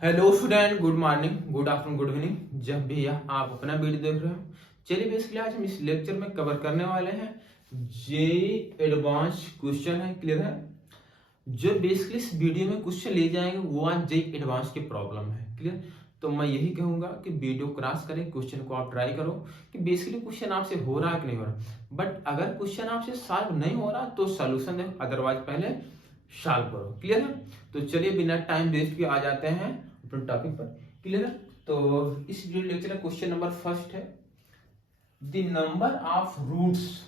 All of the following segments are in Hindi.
Hello student, good morning, good afternoon, good evening, जब भी आप अपना वीडियो देख रहे हो। चलिए बेसिकली आज हम इस लेक्चर में कवर करने वाले हैं जेई एडवांस क्वेश्चन है। क्लियर है? जो बेसिकली इस वीडियो में क्वेश्चन ले जाएंगे वो आज जेई एडवांस की प्रॉब्लम है। क्लियर? तो मैं यही कहूंगा कि वीडियो क्रॉस करें, क्वेश्चन को आप ट्राई करो कि बेसिकली क्वेश्चन आपसे हो रहा है कि नहीं हो रहा। बट अगर क्वेश्चन आपसे सॉल्व नहीं हो रहा तो सोल्यूशन देखो, अदरवाइज पहले सॉल्व करो। क्लियर है? तो चलिए बिना टाइम वेस्ट किए आ जाते हैं अपने टॉपिक पर। क्लियर है? तो इस वीडियो लेक्चर का क्वेश्चन नंबर फर्स्ट है, the number of roots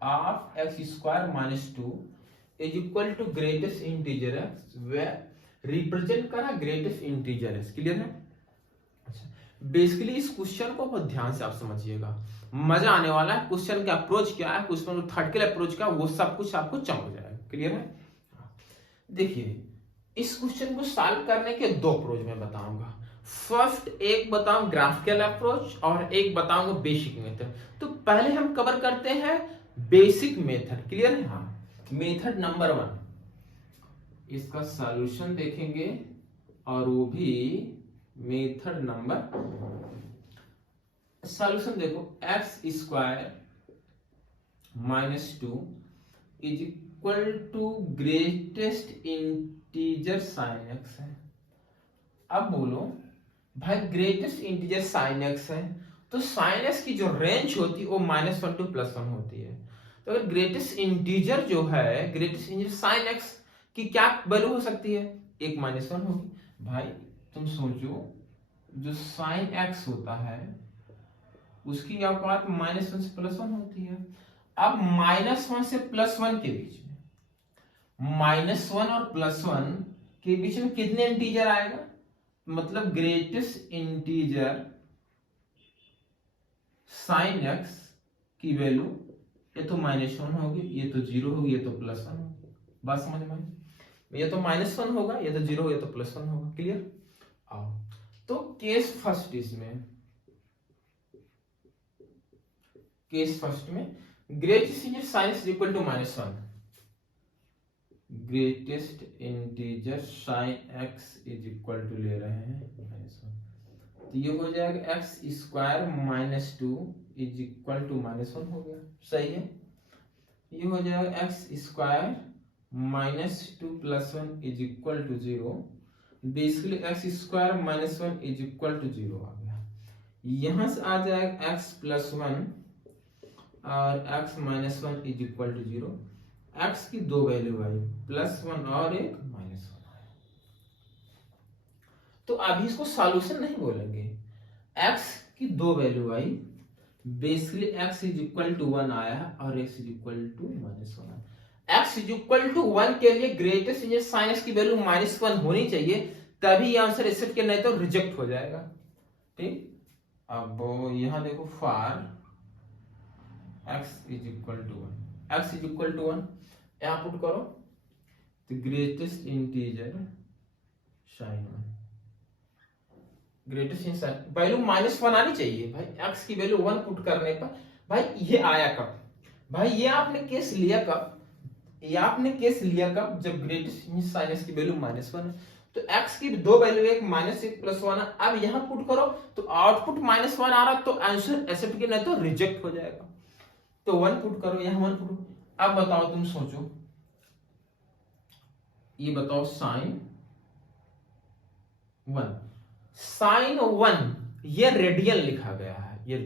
of X square minus two is equal to greatest integer X where represent करा ग्रेटेस्ट इंटीजर एक्स। क्लियर है? अच्छा, बेसिकली इस क्वेश्चन को बहुत ध्यान से आप समझिएगा, मजा आने वाला है। क्वेश्चन का अप्रोच क्या है, क्वेश्चन थर्ड अप्रोच क्या, वो सब कुछ आपको चमक जाएगा। क्लियर है? देखिए, इस क्वेश्चन को सॉल्व करने के दो अप्रोच मैं बताऊंगा। फर्स्ट एक बताऊं ग्राफिकल अप्रोच और एक बताऊंगा बेसिक मेथड। तो पहले हम कवर करते हैं बेसिक मेथड। क्लियर है? हाँ, मेथड नंबर 1, इसका सॉल्यूशन देखेंगे और वो भी मेथड नंबर। सॉल्यूशन देखो, X square minus two is equal to greatest integer sine X है। अब बोलो भाई, ग्रेटेस्ट इंटीजर साइन एक्स है तो साइन एक्स की जो रेंज होती है वो -1 टू +1 होती है। तो अगर ग्रेटेस्ट इंटीजर जो है, ग्रेटेस्ट इंटीजर साइन एक्स की क्या वैल्यू हो सकती है? एक -1 होगी। भाई तुम सोचो, जो साइन एक्स होता है उसकी औकात -1 से +1 होती है। अब -1 से +1 के बीच में, -1 और +1 के बीच में कितने इंटीजर आएगा? मतलब ग्रेटेस्ट इंटीजर साइन एक्स की वैल्यू ये तो -1 होगी, ये तो 0 होगी, ये तो +1 होगी। बात समझ में आई? ये तो -1 होगा, ये तो 0 होगा, ये तो +1 होगा। क्लियर? आओ तो केस फर्स्ट में greatest integer sine X equal to -1, greatest integer sine X is equal to ले रहे हैं -1, तो ये हो जाएगा x square -2 is equal to -1 हो गया। सही है? ये हो जाएगा x square -2 +1 is equal to 0। Basically X square -1 is equal to 0 आ गया। यहां से आ जाएगा एक्स +1 और X -1 is equal to 0। X की दो वैल्यू आई, +1 और एक -1 आया। तो अभी इसको सॉल्यूशन नहीं बोलेंगे, x की दो वैल्यू आई, basically x is equal to 1 आया और x is equal to -1। x is equal to 1 के लिए ग्रेटेस्ट इंटीजर साइन x की वैल्यू -1 होनी चाहिए, तभी आंसर एक्सेप्ट किया, नहीं तो रिजेक्ट हो जाएगा। ठीक? अब यहां देखो, for x is equal to 1, x is equal to 1 यहां पुट करो, तो greatest integer sine 1, greatest integer value -1 आनी चाहिए भाई। x की वैल्यू 1 पुट करने पर भाई ये आया कब? भाई ये आपने केस लिया कब? ये आपने केस लिया कब? जब ग्रेटेस्ट इंटीजर साइन x की वैल्यू -1 है। तो x की दो वैल्यू, एक -1 +1 है। अब यहां पुट करो तो आउटपुट -1 आ रहा, तो आंसर एक्सेप्ट किया, नहीं तो रिजेक्ट हो जाएगा। तो 1 पुट करो, यहां 1 पुट। अब बताओ, तुम सोचो, ये बताओ साइन 1, साइन 1 ये रेडियन लिखा गया है, ये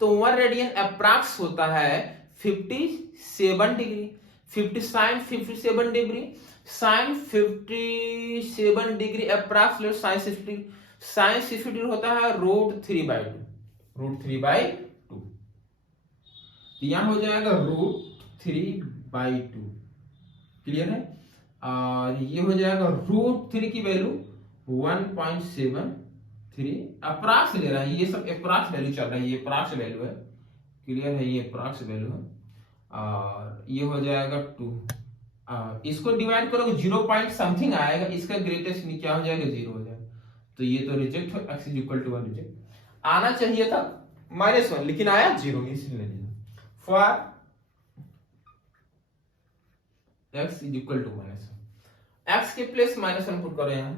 तो 1 रेडियन अप्रॉक्स होता है 57 degree. 50 sine 57 degree, sine 57 degree approx sine 60 degree, sine 60 degree होता है √3/2, √3/2। यहां हो जाएगा √3/2। क्लियर है? और ये हो जाएगा √3 की वैल्यू 1.73, अप्रॉक्स ले रहा है, ये सब अप्रॉक्स वैल्यू चल रहा है, ये अप्रॉक्स वैल्यू है। क्लियर है? ये अप्रॉक्स वैल्यू है। और ये हो जाएगा 2, इसको डिवाइड करोगे 0 पॉइंट समथिंग आएगा, इसका ग्रेटेस्ट क्या हो जाएगा? 0 हो जाएगा। तो ये तो रिजेक्ट हो, x is equal to 1 reject. आना चाहिए था -1, लेकिन आया 0, इसलिए for x is equal to -1, x के प्लेस -1 पुट करो यहां,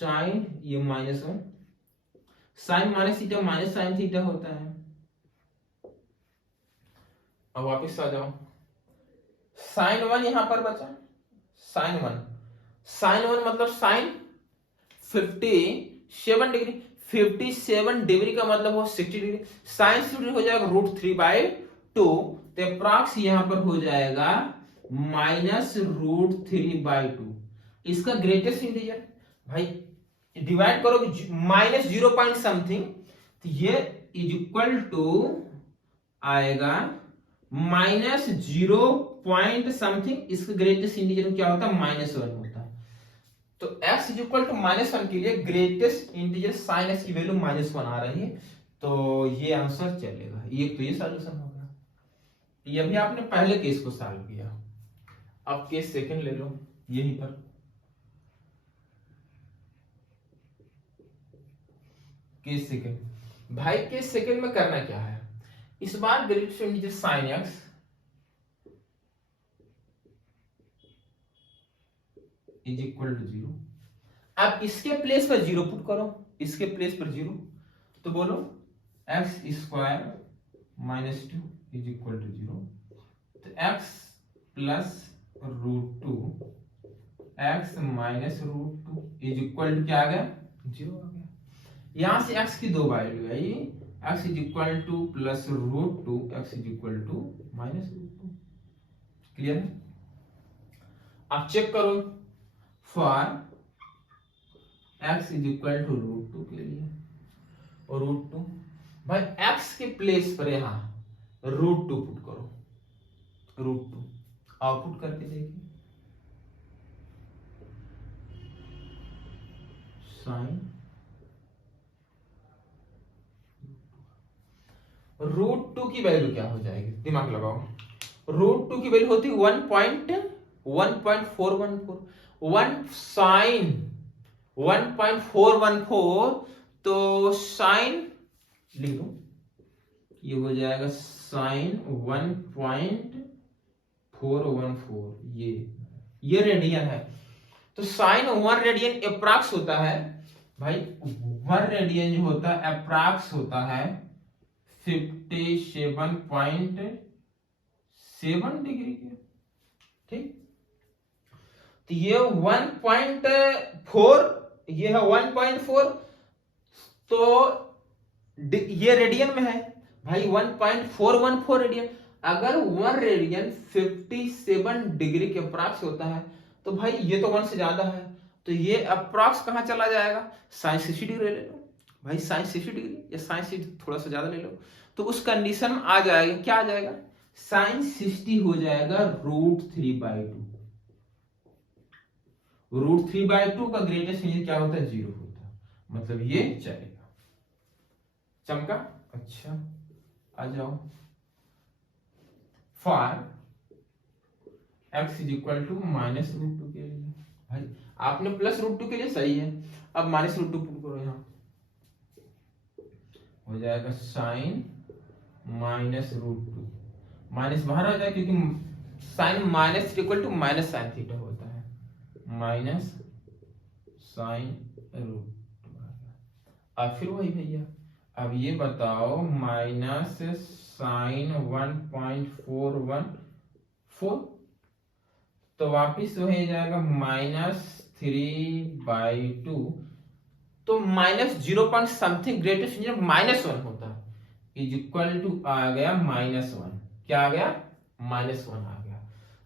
साइन ये -1, sine minus theta minus sine theta होता है। अब वापस आ जाओ, साइन 1 यहां पर बचा, साइन 1, साइन 1 मतलब साइन 57 डिग्री, 57 डिग्री का मतलब हो 60 डिग्री, साइन 60 डिग्री हो जाएगा √3/2, तो अप्रॉक्स यहां पर हो जाएगा -√3/2। इसका ग्रेटेस्ट इंटीजर भाई डिवाइड करो -0 पॉइंट समथिंग, तो ये इज इक्वल टू आएगा -0 पॉइंट समथिंग। इसका ग्रेटेस्ट इंटीजर क्या होता है? -1 होता है। तो x इज इक्वल टू -1 के लिए ग्रेटेस्ट इंटीजर साइन x की वैल्यू -1 आ रही है, तो ये आंसर चलेगा। ये तो ये सॉल्यूशन होगा। ये भी आपने पहले केस को सॉल्व किया, अब केस सेकंड ले लो यहीं पर। केस सेकंड भाई, केस सेकंड में करना क्या है, इस बार greatest integer sine x is equal to 0। अब इसके प्लेस पर 0 पुट करो, इसके प्लेस पर 0, तो बोलो x square -2 is equal to 0। तो x plus √2 x minus √2 is equal to क्या आ गया? 0 आ गया। यहां से x की दो वैल्यू है, ये x is equal to plus √2 x is equal to -√2। Clear है? आप चेक करो for x is equal to √2 के लिए, और √2 भाई x के प्लेस पर यहां √2 पुट करो, √2 आउटपुट करके देखिए, साइन √2 की वैल्यू क्या हो जाएगी? दिमाग लगाओ। √2 की वैल्यू होती है 1.414, 1 साइन 1.414, तो साइन लिख लो, ये हो जाएगा साइन 1.414, ये रेडियन है। तो साइन 1 रेडियन अप्रॉक्स होता है भाई, 1 रेडियन जो होता है अप्रॉक्स होता है 57.7 डिग्री के, ठीक। तो ये 1.4, ये है 1.4, तो ये रेडियन में है भाई, 1.414 रेडियन। अगर 1 रेडियन 57 डिग्री के अप्रॉक्स होता है, तो भाई ये तो 1 से ज्यादा है, तो ये अप्रॉक्स कहां चला जाएगा? साइन 60 डिग्री ले लो भाई, साइन 60 डिग्री या साइन 60 थोड़ा सा ज्यादा ले लो, तो उस कंडीशन में आ जाएगा, क्या आ जाएगा? साइन 60 हो जाएगा √3/2। √3/2 का ग्रेटेस्ट इंटीजर क्या होता है? 0 होता है, मतलब ये चलेगा। चमका? अच्छा, आ जाओ for x is equal to -√2 के लिए, भाई आपने +√2 के लिए सही है, अब -√2 पुट करो, यहां हो जाएगा साइन -√2, माइनस बाहर आ जाए क्योंकि sine minus equal to minus sine theta होता है, माइनस साइन √2। अब फिर वही भैया, अब ये बताओ माइनस साइन 1.414, तो वापिस वही जाएगा -3/2, तो -0 पॉइंट समथिंग ग्रेटेस्ट इंटीजर -1 होता है, इज इक्वल टू आ गया -1। क्या आ गया? -1 आ गया।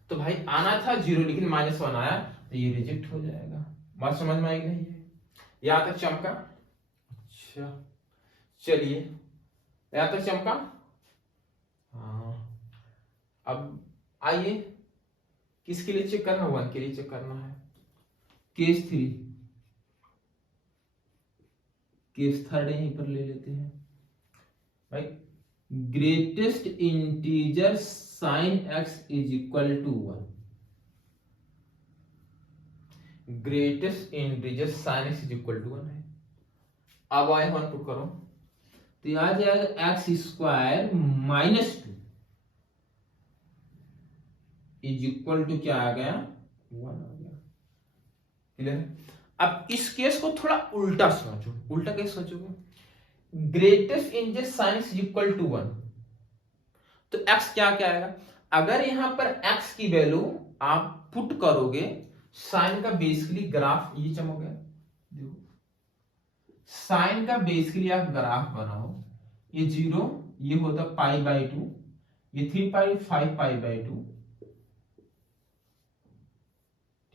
तो भाई आना था 0, लेकिन -1 आया, तो ये रिजेक्ट हो जाएगा। बात समझ में आई नहीं है? यहां तक चमका? अच्छा चलिए, यहां तक चमका। हाँ, अब आइए, किसके लिए चेक करना? 1 के लिए चेक करना है। केस 3, केस थर्ड यहीं पर ले लेते हैं भाई। Greatest integer sine x is equal to 1, greatest integer sine x is equal to 1 है। अब आए 1 पुट करो, तो आ जाएगा x square -2 is equal to क्या आ गया? 1 आ गया। क्लियर? अब इस केस को थोड़ा उल्टा सोचो। उल्टा कैसे सोचोगे? Greatest integer sine is equal to 1, तो x क्या क्या आएगा? अगर यहां पर x की वैल्यू आप पुट करोगे, साइन का बेसिकली ग्राफ ये चमक गया, देखो साइन का बेसिकली आप ग्राफ बनाओ, ये 0 ये होता π/2, ये 3π 5π/2,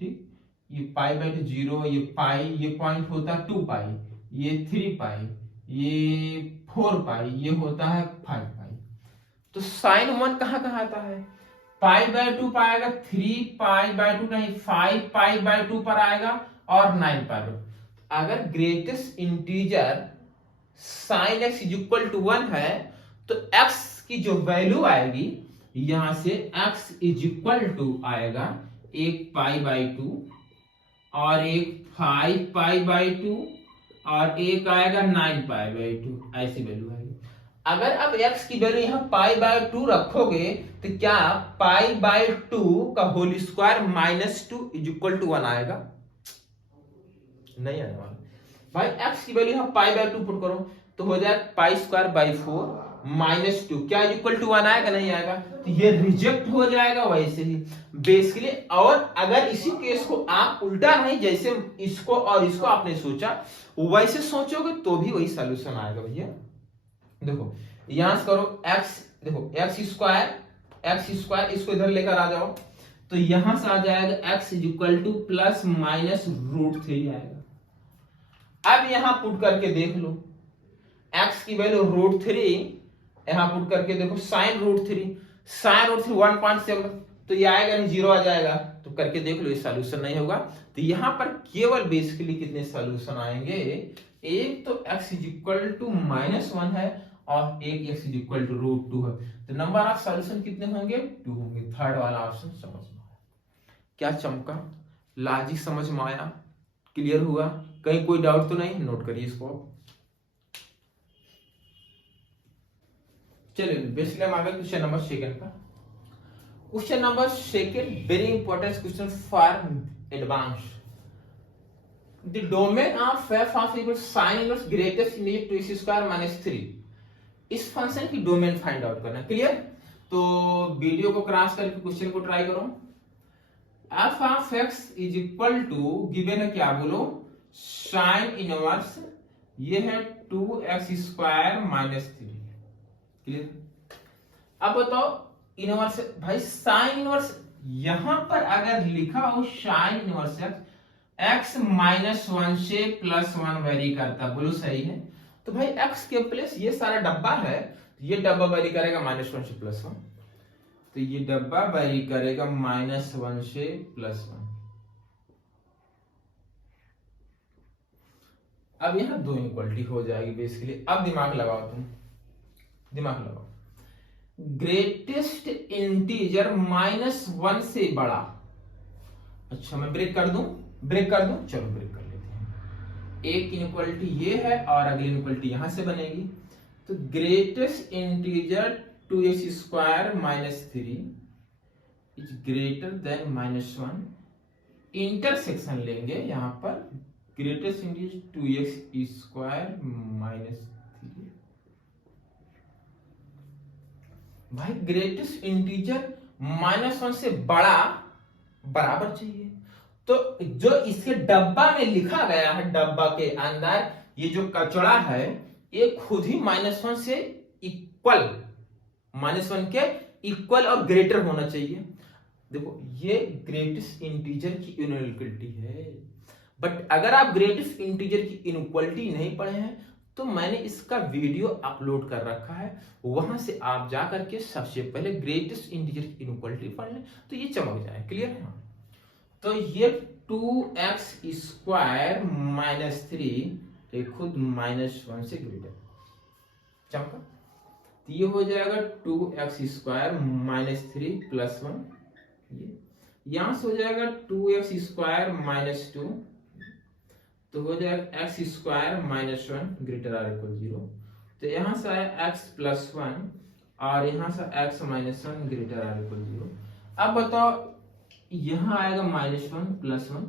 ठीक, ये π/2 0, ये पाई, ये पॉइंट होता है 2π, ये 3π, ये 4π, ये होता है 5π। तो साइन 1 कहां कहां आता है? π/2 पर आएगा, 3π/2 नहीं 5π/2 पर आएगा, और 9π/2। अगर greatest integer sine x is equal to 1 है, तो x की जो वैल्यू आएगी यहां से x इज इक्वल टू आएगा एक π/2 और एक 5π/2 और एक आएगा 9π/2, ऐसी वैल्यू आएगी। अगर अब x की वैल्यू यहां π/2 रखोगे तो क्या π/2 का whole square -2 is equal to 1 आएगा? नहीं आने वाला भाई। x की वैल्यू यहां π/2 पुट करो तो हो जाएगा π²/4 -2, क्या इक्वल टू 1 आएगा? नहीं आएगा, तो ये रिजेक्ट हो जाएगा वैसे ही बेसिकली। और अगर इसी केस को आप उल्टा नहीं, जैसे इसको और इसको आपने सोचा वैसे सोचोगे तो भी वही सॉल्यूशन आएगा भैया। देखो यहां से करो x, देखो x² इसको इधर लेकर आ जाओ, तो यहां से आ जाएगा x इज इक्वल टू +-√3 आएगा। अब यहां पुट करके देख लो, x की वैल्यू √3, यहां पुट करके देखो sin √3 1.7, तो ये आएगा नहीं, 0 आ जाएगा। तो करके देख लो, ये सॉल्यूशन नहीं होगा। तो यहां पर केवल बेसिकली कितने सॉल्यूशन आएंगे? एक तो x इज इक्वल टू -1 है और एक x इज इक्वल टू √2 है। तो नंबर ऑफ सॉल्यूशन कितने होंगे? 2 होंगे। थर्ड वाला ऑप्शन समझ में आया? क्या चमका? लॉजिक समझ में आया? क्लियर हुआ? कहीं कोई डाउट तो नहीं? नोट करिए इसको। चलिए बेसिकली हम आगे क्वेश्चन नंबर सेकंड का। Question number second very important question for advance. The domain of f of equal sin inverse greatest integer 2x² - 3, इस फंक्शन की डोमेन फाइंड आउट करना। क्लियर? तो वीडियो को क्रॉस करके क्वेश्चन को ट्राई करो। f of x is equal to given है, क्या बोलो? sin इनवर्स, ये है 2x² - 3। क्लियर? अब बताओ इनवर्स भाई, साइन इनवर्स यहां पर अगर लिखा हो साइन इनवर्स x -1 से +1 वेरी करता, बोलो सही है? तो भाई x के प्लेस ये सारा डब्बा है, ये डब्बा वेरी करेगा -1 से +1, तो ये डब्बा वेरी करेगा -1 से +1। अब यहां दो इनइक्वालिटी हो जाएगी बेसिकली। अब दिमाग लगाओ, तुम दिमाग लगाओ। ग्रेटेस्ट इंटीजर -1 से बड़ा, अच्छा मैं ब्रेक कर दूं? चलो ब्रेक कर लेते हैं। एक इनइक्वालिटी ये है और अगली इनइक्वालिटी यहां से बनेगी। तो greatest integer 2x² - 3 is greater than -1, intersection लेंगे यहां पर, ग्रेटेस्ट इंटीजर 2x² - 3। भाई ग्रेटेस्ट इंटीजर -1 से बड़ा बराबर चाहिए, तो जो इसके डब्बा में लिखा गया है, डब्बा के अंदर ये जो कचड़ा है ये खुद ही -1 से इक्वल, -1 के इक्वल और ग्रेटर होना चाहिए। देखो ये ग्रेटेस्ट इंटीजर की इनइक्वालिटी है, बट अगर आप ग्रेटेस्ट इंटीजर की इनइक्वालिटी नहीं पढ़े हैं तो मैंने इसका वीडियो अपलोड कर रखा है, वहां से आप जा करके सबसे पहले ग्रेटेस्ट इंटीजर की इनइक्वालिटी पढ़ लें तो ये चमक जाए। क्लियर है? तो ये 2x² - 3 खुद -1 से ग्रेटर चमका, तो ये हो जाएगा 2x² - 3 +1, ये यहां से हो जाएगा 2x² - 2, तो हो जाएगा x² - 1 ग्रेटर आर इक्वल 0। तो यहां से आया x +1 और यहां से x - 1 ग्रेटर आर इक्वल 0। अब बताओ यहां आएगा -1 +1,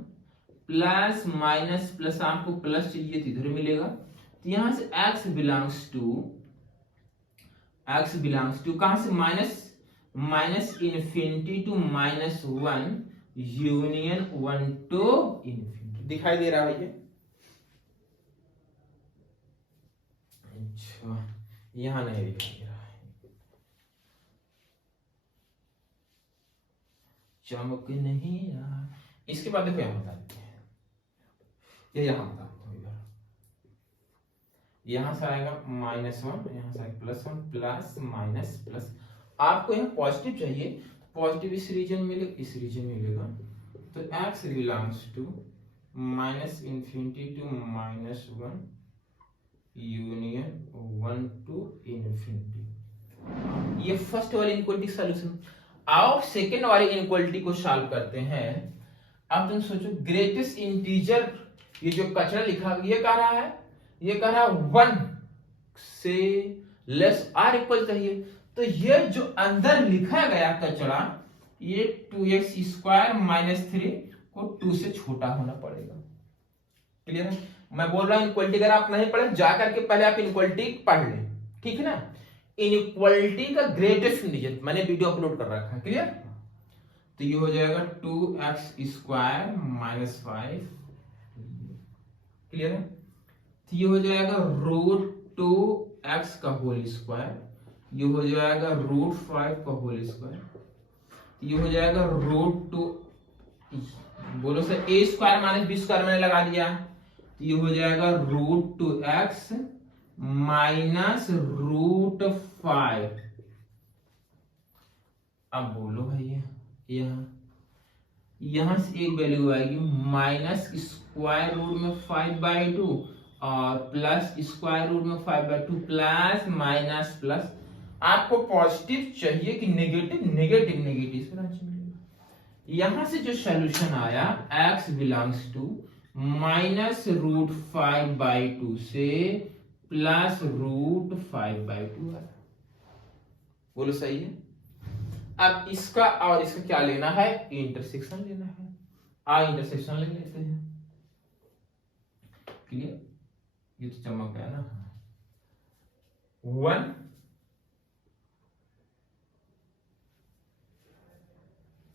प्लस माइनस प्लस, आपको प्लस चाहिए तो इधर मिलेगा। तो यहां से x बिलोंग्स टू कहां से, minus infinity to -1 union 1 to infinity. दिखाई दे रहा है ये? अच्छा, यहां नहीं दिखाई दे रहा है, चमक नहीं रहा। इसके बाद देखो यहां बता देते हैं, ये यहां बता देते हैं इधर। यहां से आएगा -1, यहां से आएगा +1 प्लस माइनस प्लस। आपको यहाँ पॉजिटिव चाहिए, पॉजिटिव इस रीजन में इस रीजन में मिलेगा। तो x belongs to minus infinity to -1 union 1 to infinity. ये फर्स्ट वाली इनक्वालिटी सॉल्यूशन। आओ सेकेंड वाली इनक्वालिटी को सॉल्व करते हैं। अब तुम सोचो, ग्रेटेस्ट इंटीजर, ये जो कचरा लिखा ये कह रहा है, ये कह रहा है 1 से लेस आर इक्वल चाहिए। तो ये जो अंदर लिखा गया कचरा, ये 2x² -3 को 2 से छोटा होना पड़ेगा। क्लियर है? मैं बोल रहा हूं इनक्वालिटी अगर आप नहीं पढ़े, जाकर के पहले आप इनक्वालिटी पढ़ लें, ठीक है ना। इनक्वालिटी का ग्रेटेस्ट इंटीजर मैंने वीडियो अपलोड कर रखा है, क्लियर। तो ये हो जाएगा 2x² -5, क्लियर है। तो ये हो जाएगा √2x का होल स्क्वायर, ये हो जाएगा √5 का होल स्क्वायर, ये हो जाएगा √2, बोलो सर a² - b² मैंने लगा दिया। ये हो जाएगा √2x -√5। अब बोलो भैया, यहां से एक वैल्यू आएगी -√5/2 और +√5/2 प्लस माइनस प्लस। आपको पॉजिटिव चाहिए कि नेगेटिव, यहां से जो सॉल्यूशन आया x बिलोंग्स टू -√5/2 से +√5/2 है। बोलो सही है। अब इसका और इसका क्या लेना है, इंटरसेक्शन लेना है। इंटरसेक्शन ले लेते हैं, क्लियर। ये तो चमक गया ना, 1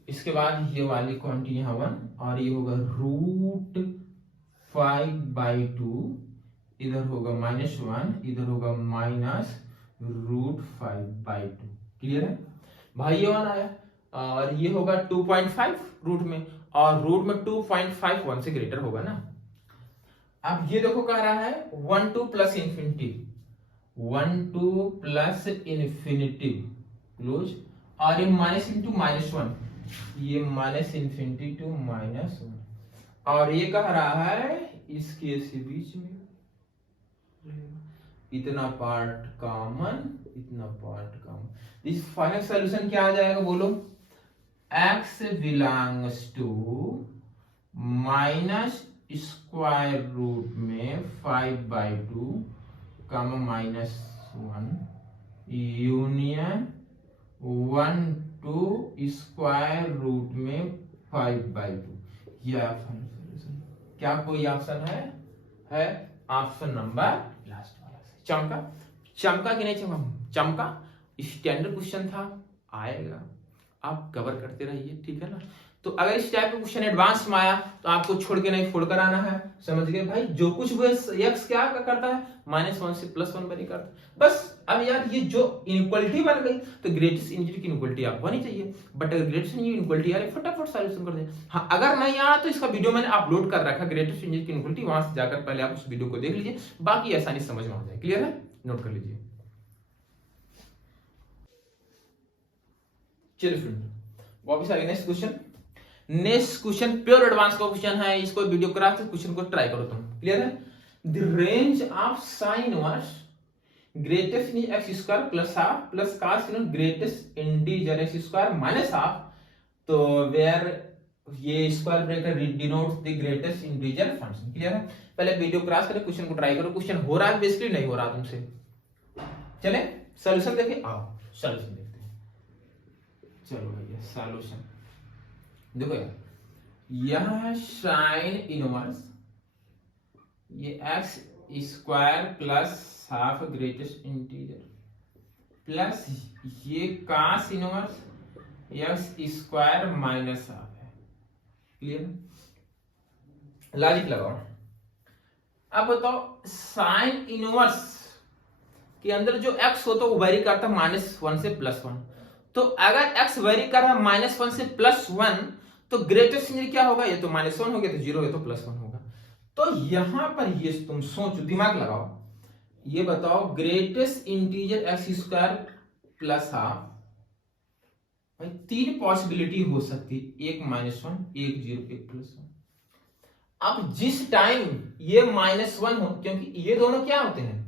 इसके बाद ये वाली क्वांटिटी यहाँ 1 और ये होगा √5/2, इधर होगा -1, इधर होगा -√5/2, क्लियर है भाई। ये 1 आया और ये होगा 2.5 रूट में, और रूट में 2.5 1 से ग्रेटर होगा ना। अब ये देखो कह रहा है 1 2 plus infinity, 1 2 plus infinity close, और ये माइनस इंटू -1, ये -इन्फिनिटी टू -1, और ये कह रहा है इसके से बीच में इतना पार्ट कॉमन, इतना पार्ट कॉमन। इस फाइनल सॉल्यूशन क्या आ जाएगा बोलो, x belongs to -√5/2 -1 union 1 to √5/2। ये फाइनल सॉल्यूशन। क्या कोई ऑप्शन है ऑप्शन नंबर लास्ट वाला से। चमका कि नहीं चमका। स्टैंडर्ड क्वेश्चन था, आएगा, आप कवर करते रहिए, ठीक है ना। तो अगर इस टाइप का क्वेश्चन एडवांस में आया तो आपको छोड़ के नहीं, फोड़ कर आना है, समझ गए भाई। जो कुछ हुए x क्या करता है, -1 से +1 बनी करता है बस। अब यार ये जो इनइक्वालिटी बन गई, तो ग्रेटेस्ट इंटीजर की इनइक्वालिटी आपको नहीं चाहिए, बट अगर ग्रेटेस्ट इनइक्वालिटी यार फटाफट सॉल्यूशन कर दे। हाँ, अगर नहीं आया तो इसका वीडियो मैंने अपलोड कर रखा, ग्रेटेस्ट इंटीजर की इनइक्वालिटी, वहां से जाकर पहले आप उस वीडियो को देख लीजिए, बाकी आसानी समझ में आ जाए, क्लियर है, नोट कर लीजिए। चलिए फ्रेंड, वापस आ गए next question. Next question pure advance का क्वेश्चन है, इसको वीडियो करा के क्वेश्चन को ट्राई करो तुम, क्लियर है। The range of sine inverse greatest in x² +½ plus cos in greatest integer x² -½ तो वेयर ये square bracket denotes the greatest integer function, clear है। पहले वीडियो क्रॉस करके क्वेश्चन को ट्राई करो, क्वेश्चन हो रहा है बेसिकली, नहीं हो रहा तुमसे। चले सॉल्यूशन देखें, आओ सॉल्यूशन देखते हैं। चलो भैया सॉल्यूशन देखो यार, यह है साइन इनवर्स, ये x square plus half greatest integer plus ये cos inverse x square minus half है। क्लियर? लॉजिक लगाओ। अब बताओ साइन इनवर्स के अंदर जो x होता है वो वेरी करता है -1 से +1। तो अगर x वेरी कर रहा है -1 से +1 तो ग्रेटेस्ट इंटीजर क्या होगा? ये तो -1 हो गया, तो 0 है तो +1 होगा। तो यहां पर ये तुम सोचो, दिमाग लगाओ, ये बताओ greatest integer x square plus half, भाई 3 पॉसिबिलिटी हो सकती, एक -1, एक 0, एक +1। अब जिस टाइम ये -1 हो, क्योंकि ये दोनों क्या होते हैं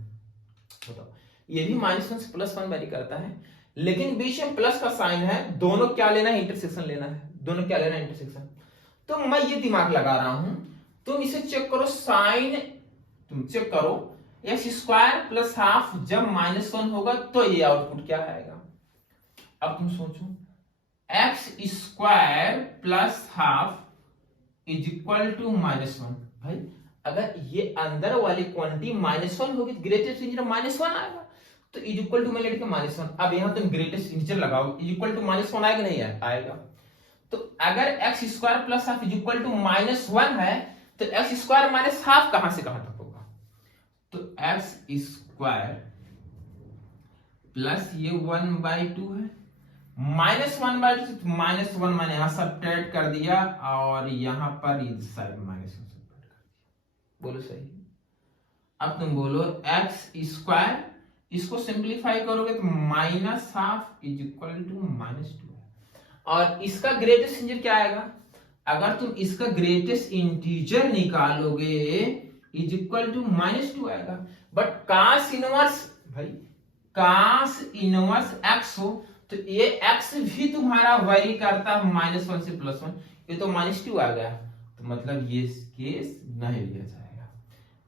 बताओ, ये भी -1 से +1 वेरी करता है, लेकिन बीच में प्लस का साइन है, दोनों क्या लेना है? इंटरसेक्शन लेना है। दोनों क्या लेना है? इंटरसेक्शन। तो मैं ये दिमाग लगा रहा हूं, तुम इसे चेक करो, साइन तुम चेक करो एक्स स्क्वायर प्लस हाफ जब -1 होगा तो ये आउटपुट क्या आएगा? अब तुम सोचो, x square plus half is equal to -1। भाई अगर ये अंदर वाली क्वांटिटी -1 होगी तो ग्रेटेस्ट इंटीजर -1 आएगा, तो इज इक्वल टू मैंने लिखा -1। अब यहां तुम ग्रेटेस्ट इंटीजर लगाओ, इज इक्वल टू -1 आएगा नहीं आएगा? तो अगर x square plus half is equal to -1 है तो एक्स स्क्वायर माइनस हाफ कहां से कहां तक होगा? तो एक्स स्क्वायर प्लस ये 1/2 है, -1/2, -1 मैंने यहां सब्ट्रैक्ट कर दिया और यहां पर इस साइड -1 सब्ट्रैक्ट कर दिया। बोलो सही? अब तुम बोलो एक्स स्क्वायर, इसको सिंप्लीफाई करोगे तो -1/2 इज इक्वल टू -2 है, और इसका ग्रेटेस्ट इंटीजर क्या आएगा? अगर तुम इसका ग्रेटेस्ट इंटीजर निकालोगे इज इक्वल टू -2 आएगा। बट कास इनवर्स, भाई कास इनवर्स x हो तो ये x भी तुम्हारा वेरी करता है -1 से +1, ये तो -2 आ गया, तो मतलब ये केस नहीं लिया जाएगा।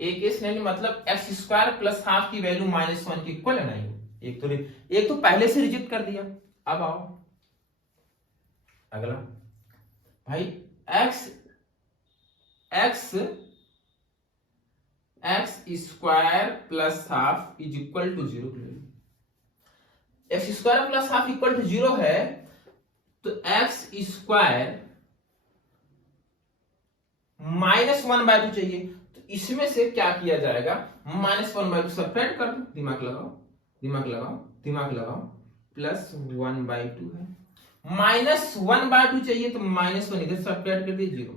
एक केस नहीं, मतलब एक्स स्क्वायर प्लस हाफ की वैल्यू -1 की इक्वल नहीं। एक तो पहले से रिजेक्ट कर दिया। अब आओ अगला, भाई x square plus half is equal to 0। X square plus half equal to 0 है, तो एक्स स्क्वायर -1/2 चाहिए, तो इसमें से क्या किया जाएगा? -1/2 सब्ट्रैक्ट कर दो, दिमाग लगाओ दिमाग लगाओ दिमाग लगाओ, प्लस 1/2 है, -1/2 चाहिए तो -1 इधर सब्ट्रैक्ट कर दिए, 0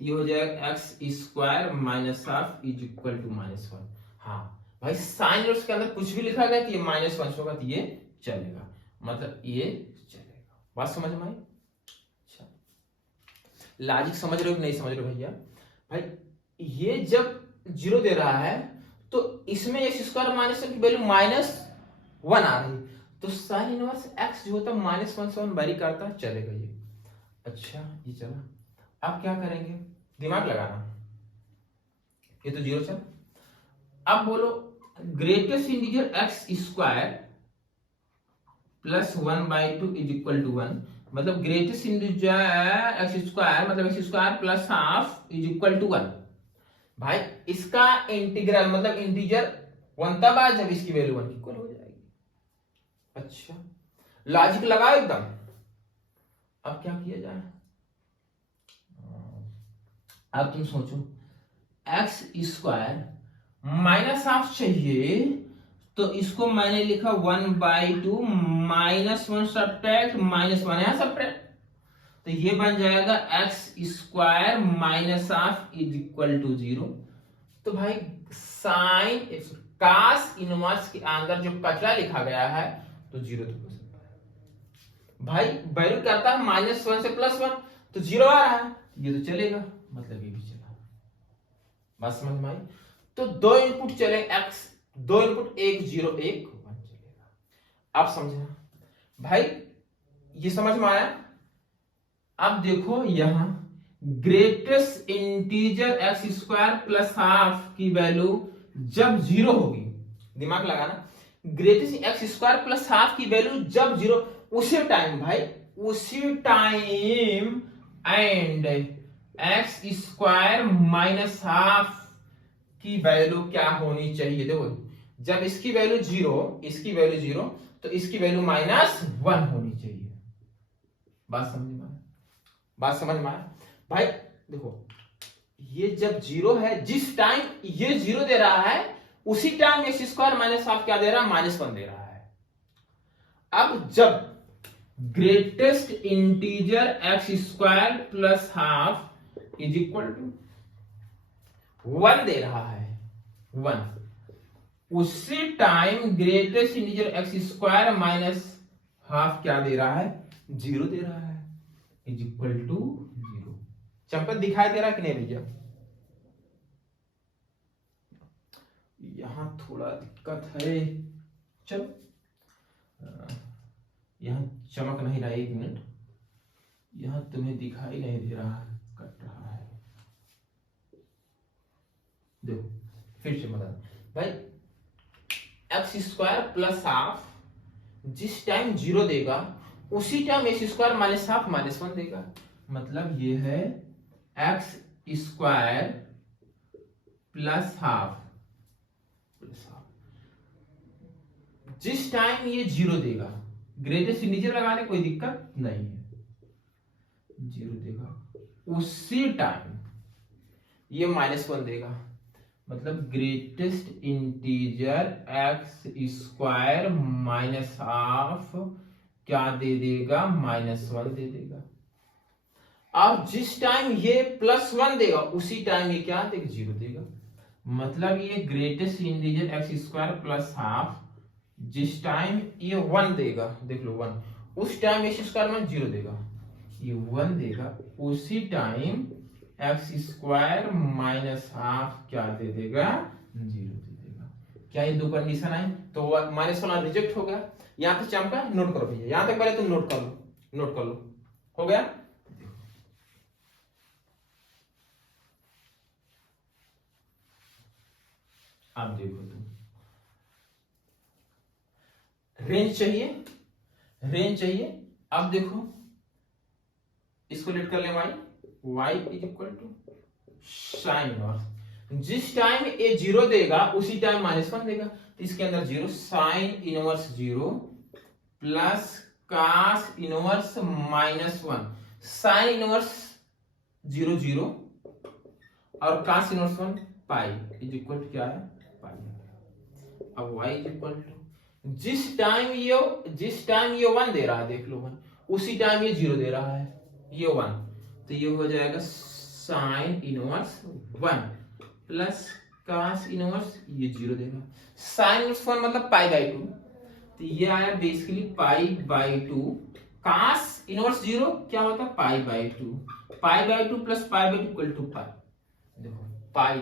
ये हो जाएगा x square minus half is equal to -1। हाँ भाई, साइन रूट्स के अंदर कुछ भी लिखा गया कि ये -1 होगा तो ये चलेगा, मतलब ये चलेगा। बात समझ में आई? अच्छा, लॉजिक समझ रहे हो कि नहीं समझ रहे हो भैया? भाई ये जब 0 दे रहा है तो इसमें एक्स स्क्वायर -1 की वैल्यू -1 आ रही, तो साइन इनवर्स एक्स जो होता है -1 से 1 वेरी करता है, चलेगा ये। अच्छा ये चला, अब क्या करेंगे? दिमाग लगाना, ये तो 0 चल। अब बोलो greatest integer x square plus 1/2 is equal to 1, मतलब ग्रेटेस्ट इंटीजर एक्स स्क्वायर मतलब x square plus half is equal to 1। भाई इसका इंटीग्रल मतलब इंटीजर 1 तब आ जब इसकी वैल्यू 1 इक्वल हो जाएगी। अच्छा लॉजिक लगाओ एकदम। अब क्या किया जाए? अब तुम सोचो, एक्स स्क्वायर माइनस हाफ चाहिए, तो इसको मैंने लिखा 1/2 -1 सब्ट्रैक्ट -1 यहां सब्ट्रैक्ट, तो ये बन जाएगा x square minus half is equal to 0। तो भाई साइन कास इनवर्स के अंदर जो कचरा लिखा गया है तो 0 तो हो सकता है। भाई वैल्यू करता है -1 से +1, तो 0 आ रहा है, ये तो चलेगा, मतलब ये भी चला। बात समझ में आई? तो 2 इनपुट चले x, 2 इनपुट 1 0 1 1 चलेगा। आप समझे भाई? ये समझ में आया? अब देखो यहां greatest integer x square plus half की वैल्यू जब 0 होगी, दिमाग लगाना, greatest x square plus half की वैल्यू जब 0, उसी टाइम भाई उसी time and x square minus half की वैल्यू क्या होनी चाहिए। देखो जब इसकी वैल्यू जीरो, इसकी वैल्यू जीरो, तो इसकी वैल्यू -1 होनी चाहिए। बात समझ में आया? बात समझ में आया भाई? देखो ये जब जीरो है, जिस टाइम ये जीरो दे रहा है उसी time x square minus half क्या दे रहा है, -1 दे रहा है। अब जब greatest integer x square plus half is equal to 1 दे रहा है, 1, उसी time greatest integer x square minus half क्या दे रहा है, 0 दे रहा है, इज इक्वल टू 0। चंपत दिखाई दे रहा है कि नहीं भैया? यहां थोड़ा दिक्कत है, चलो यहां चमक नहीं रहा, 1 मिनट, यहां तुम्हें दिखाई नहीं दे रहा, कट रहा है। देखो फिर से बता भाई, एक्स स्क्वायर प्लस हाफ जिस टाइम 0 देगा उसी time x square minus half -1 देगा। मतलब ये है एक्स स्क्वायर प्लस हाफ, जिस टाइम ये 0 देगा, ग्रेटेस्ट इंटीजर लगा दे कोई दिक्कत नहीं है, 0 देगा उसी टाइम ये -1 देगा। मतलब greatest integer x square minus half क्या दे देगा, -1 दे देगा। और जिस टाइम ये +1 देगा उसी टाइम ये क्या देगा, 0 देगा। मतलब ये greatest integer x square plus half जिस टाइम ये 1 देगा, देख लो 1, उस टाइम एक्स स्क्वायर में 0 देगा, ये 1 देगा, उसी time x square minus half क्या दे देगा, 0 दे देगा। क्या ये दो कंडीशन आई? तो -1 रिजेक्ट हो गया। यहां तक चमका, नोट करो भैया, यहां तक पहले तुम नोट कर लो, नोट कर लो, हो गया। अब देखो तुम, रेंज चाहिए, रेंज चाहिए। अब देखो इसको लेट कर ले, y is equal to sine inverse, जिस टाइम ये 0 देगा उसी टाइम -1 देगा, तो इसके अंदर 0, sine inverse 0 plus cos inverse -1, sine inverse 0 0 और cos inverse 1 pi is equal to क्या है, पाई। अब y इज इक्वल टू जिस टाइम ये 1 दे रहा है, देख लो 1, उसी टाइम ये 0 दे रहा है, ये 1, तो ये हो जाएगा sine inverse 1 plus cos inverse, ये 0 देगा, साइन इनवर्स 1 मतलब π/2, तो ये आया बेसिकली π/2, कास इनवर्स 0 क्या होता है, π/2, π/2 प्लस π/2 इक्वल टू पाई। देखो पाई,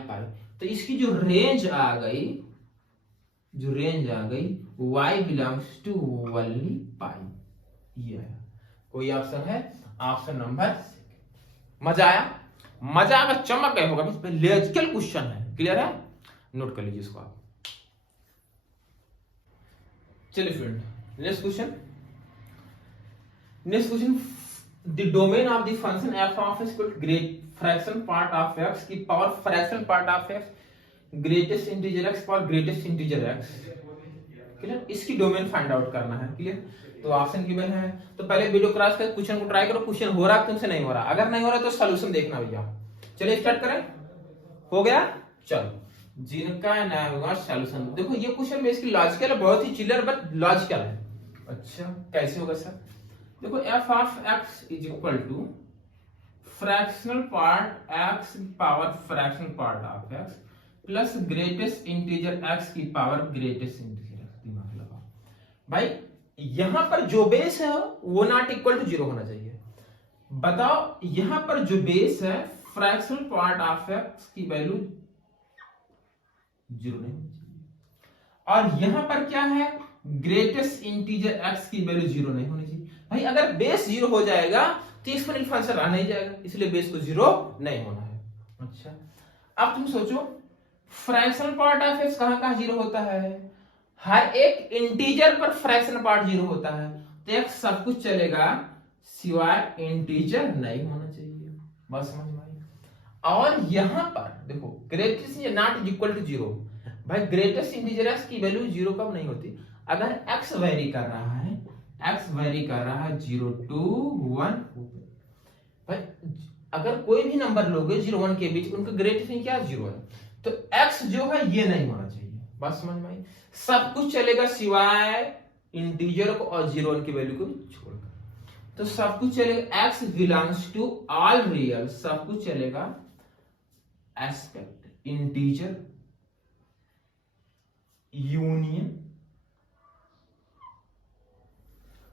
तो इसकी जो रेंज आ गई, जो रेंज आ गई, y बिलोंग्स टू ओनली पाई, ये है। कोई ऑप्शन है? ऑप्शन नंबर, मजा आया? मजा आकर चमक गए होगा, लॉजिकल क्वेश्चन है, क्लियर है? नोट कर लीजिए इसको आप। चलिए friend, next question, the domain of the function f of x equal great fraction part of x की power fraction part of x greatest integer x power greatest integer x, clear? इसकी डोमेन फाइंड आउट करना है, क्लियर? तो ऑप्शन गिवन है, तो पहले वीडियो क्रॉस कर क्वेश्चन को ट्राई करो, क्वेश्चन हो रहा है तुमसे, नहीं हो रहा, अगर नहीं हो रहा तो सॉल्यूशन देखना भैया। चलिए स्टार्ट करें, हो गया? चलो, जिनका ना होगा सॉल्यूशन। देखो ये क्वेश्चन बेसिकली लॉजिकल है, बहुत ही चिल्लर बट लॉजिकल है। अच्छा कैसे होगा सर? देखो f of x is equal to fractional part x power fractional part of x plus greatest integer x की पावर ग्रेटेस्ट इंटीजर x। दिमाग लगाओ भाई, यहां पर जो बेस है वो नॉट इक्वल टू 0 होना चाहिए। बताओ यहां पर जो बेस है फ्रैक्शनल पार्ट ऑफ x की वैल्यू 0 नहीं होनी चाहिए, और यहां पर क्या है, ग्रेटेस्ट इंटीजर x की वैल्यू 0 नहीं होनी चाहिए। भाई अगर बेस 0 हो जाएगा तो एक्सपोनेंशियल फंक्शन रह नहीं जाएगा, इसलिए बेस को 0 नहीं होना है। अच्छा अब तुम सोचो, फ्रैक्शनल पार्ट ऑफ x कहां 0 होता है? हर एक इंटीजर पर फ्रैक्शनल पार्ट 0 होता है, तो x सब कुछ चलेगा सिवाय इंटीजर नहीं होना चाहिए। बस समझ में आई। और यहां पर देखो ग्रेटेस्ट नॉट इक्वल टू 0, भाई ग्रेटेस्ट इंटीजर एक्स की वैल्यू 0 कब नहीं होती, अगर एक्स वेरी कर रहा है, एक्स वेरी कर रहा है 0 to 1, भाई अगर कोई भी नंबर लोगे 0 1 के बीच, उनका ग्रेटेस्ट क्या 0 है, तो x जो है ये नहीं होना चाहिए। बात समझ में आई। सब कुछ चलेगा सिवाय इंटीजर को और 0 1 की वैल्यू को छोड़कर, तो सब कुछ चलेगा x belongs to all real, सब कुछ चलेगा एस्पेक्ट इंटीजर यूनियन,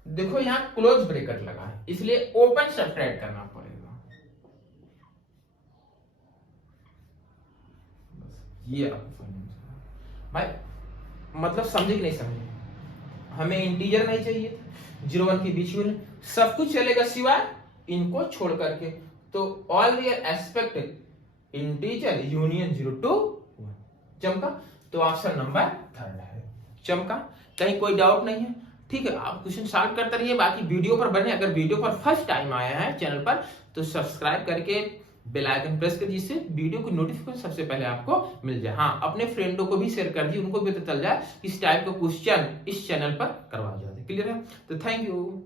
देखो यहां क्लोज ब्रैकेट लगा है इसलिए ओपन सब्ट्रैक्ट करना पड़ेगा। ये आपको भाई मतलब समझे कि नहीं समझे, हमें इंटीजर नहीं चाहिए 0 1 के बीच में, सब कुछ चलेगा सिवाय इनको छोड़ करके, तो all real aspect integer union 0 to 1। चमका, तो ऑप्शन नंबर 3 है। चमका, कहीं कोई डाउट नहीं है? ठीक है, आप क्वेश्चन सॉल्व करते रहिए, बाकी वीडियो पर बने। अगर वीडियो पर फर्स्ट टाइम आया है चैनल पर तो सब्सक्राइब करके बेल आइकन प्रेस कर, जिससे वीडियो की नोटिफिकेशन सबसे पहले आपको मिल जाए। हाँ, अपने फ्रेंडों को भी शेयर कर दिए, उनको भी पता चल जाए इस टाइप का क्वेश्चन इस चैनल पर करवाया जाता है। क्लियर है? तो थैंक यू।